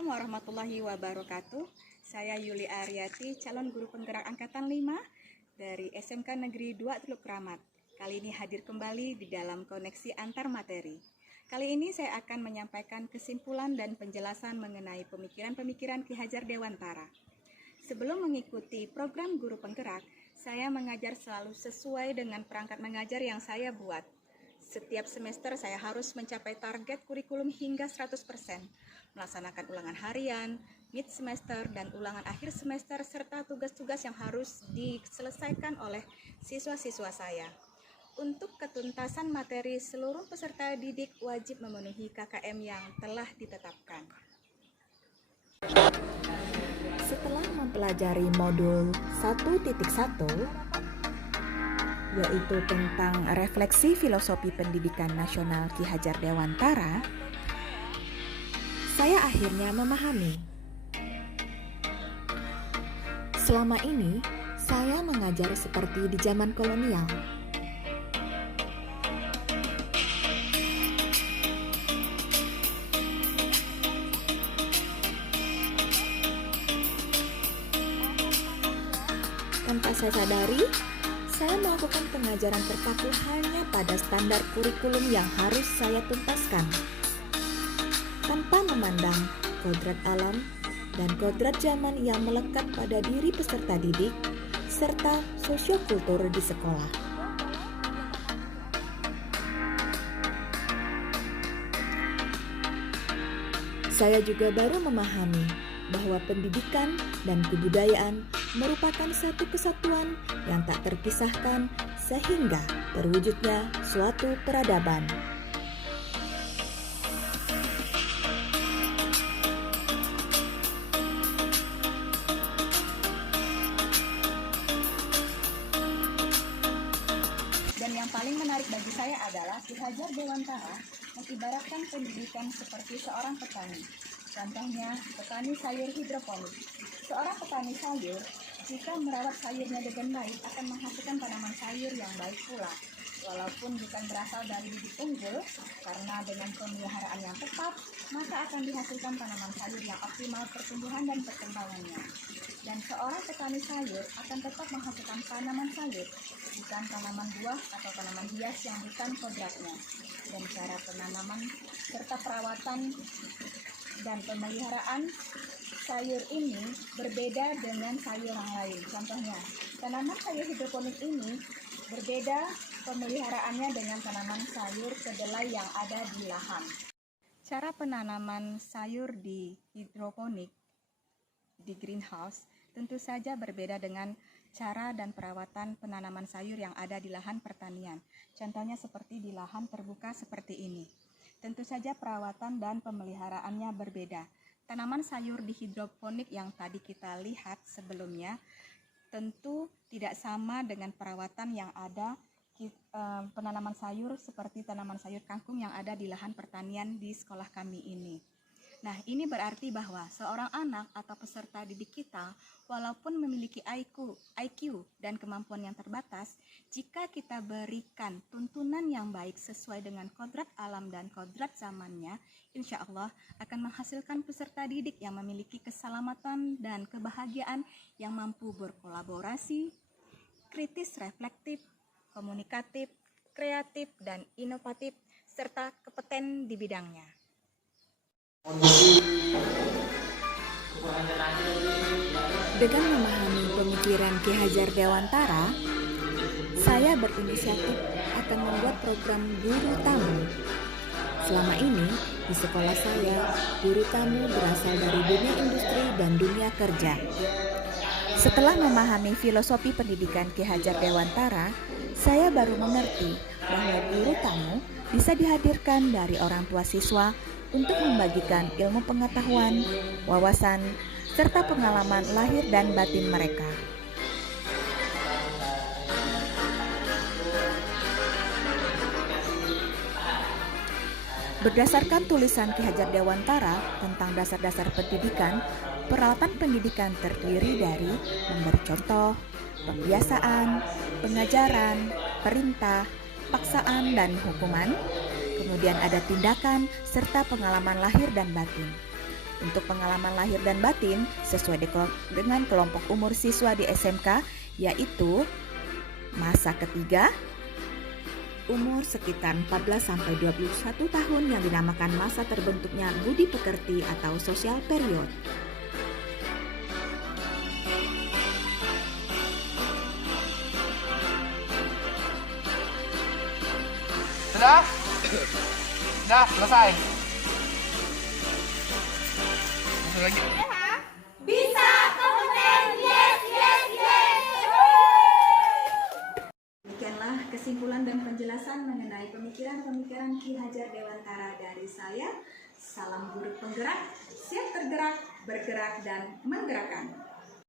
Assalamualaikum warahmatullahi wabarakatuh. Saya Yuli Aryati, calon guru penggerak angkatan 5 dari SMK Negeri 2 Teluk Kramat. Kali ini hadir kembali di dalam koneksi antar materi. Kali ini saya akan menyampaikan kesimpulan dan penjelasan mengenai pemikiran-pemikiran Ki Hajar Dewantara. Sebelum mengikuti program guru penggerak, saya mengajar selalu sesuai dengan perangkat mengajar yang saya buat. Setiap semester saya harus mencapai target kurikulum hingga 100%, melaksanakan ulangan harian, mid semester, dan ulangan akhir semester, serta tugas-tugas yang harus diselesaikan oleh siswa-siswa saya. Untuk ketuntasan materi, seluruh peserta didik wajib memenuhi KKM yang telah ditetapkan. Setelah mempelajari modul 1.1, yaitu tentang refleksi filosofi pendidikan nasional Ki Hajar Dewantara, saya akhirnya memahami. Selama ini, saya mengajar seperti di zaman kolonial. Tanpa saya sadari, saya melakukan pengajaran terpaku hanya pada standar kurikulum yang harus saya tuntaskan, tanpa memandang kodrat alam dan kodrat zaman yang melekat pada diri peserta didik serta sosiokultur di sekolah. Saya juga baru memahami bahwa pendidikan dan kebudayaan merupakan satu kesatuan yang tak terpisahkan sehingga terwujudnya suatu peradaban. Dan yang paling menarik bagi saya adalah Ki Hajar Dewantara mengibaratkan pendidikan seperti seorang petani. Contohnya, petani sayur hidroponik. Seorang petani sayur, jika merawat sayurnya dengan baik, akan menghasilkan tanaman sayur yang baik pula. Walaupun bukan berasal dari bibit unggul, karena dengan pemeliharaan yang tepat, maka akan dihasilkan tanaman sayur yang optimal pertumbuhan dan perkembangannya. Dan seorang petani sayur akan tetap menghasilkan tanaman sayur, bukan tanaman buah atau tanaman hias yang bukan kodratnya. Dan cara penanaman serta perawatan dan pemeliharaan sayur ini berbeda dengan sayur yang lain. Contohnya, tanaman sayur hidroponik ini berbeda pemeliharaannya dengan tanaman sayur kedelai yang ada di lahan. Cara penanaman sayur di hidroponik, di greenhouse, tentu saja berbeda dengan cara dan perawatan penanaman sayur yang ada di lahan pertanian. Contohnya seperti di lahan terbuka seperti ini. Tentu saja perawatan dan pemeliharaannya berbeda. Tanaman sayur di hidroponik yang tadi kita lihat sebelumnya tentu tidak sama dengan perawatan yang ada penanaman sayur seperti tanaman sayur kangkung yang ada di lahan pertanian di sekolah kami ini. Nah, ini berarti bahwa seorang anak atau peserta didik kita, walaupun memiliki IQ dan kemampuan yang terbatas, jika kita berikan tuntunan yang baik sesuai dengan kodrat alam dan kodrat zamannya, insya Allah akan menghasilkan peserta didik yang memiliki keselamatan dan kebahagiaan yang mampu berkolaborasi, kritis reflektif, komunikatif, kreatif, dan inovatif, serta kompeten di bidangnya. Dengan memahami pemikiran Ki Hajar Dewantara, saya berinisiatif akan membuat program guru tamu. Selama ini, di sekolah saya, guru tamu berasal dari dunia industri dan dunia kerja. Setelah memahami filosofi pendidikan Ki Hajar Dewantara, saya baru mengerti bahwa guru tamu bisa dihadirkan dari orang tua siswa untuk membagikan ilmu pengetahuan, wawasan, serta pengalaman lahir dan batin mereka. Berdasarkan tulisan Ki Hajar Dewantara tentang dasar-dasar pendidikan, peralatan pendidikan terdiri dari memberi contoh, pembiasaan, pengajaran, perintah, paksaan, dan hukuman. Kemudian ada tindakan serta pengalaman lahir dan batin. untuk pengalaman lahir dan batin sesuai dengan kelompok umur siswa di SMK, yaitu masa ketiga, umur sekitar 14-21 tahun yang dinamakan masa terbentuknya budi pekerti atau social period. Sudah? Sudah, selesai. Masuk lagi. Demikianlah kesimpulan dan penjelasan mengenai pemikiran-pemikiran Ki Hajar Dewantara dari saya. Salam guru penggerak, siap tergerak, bergerak, dan menggerakkan.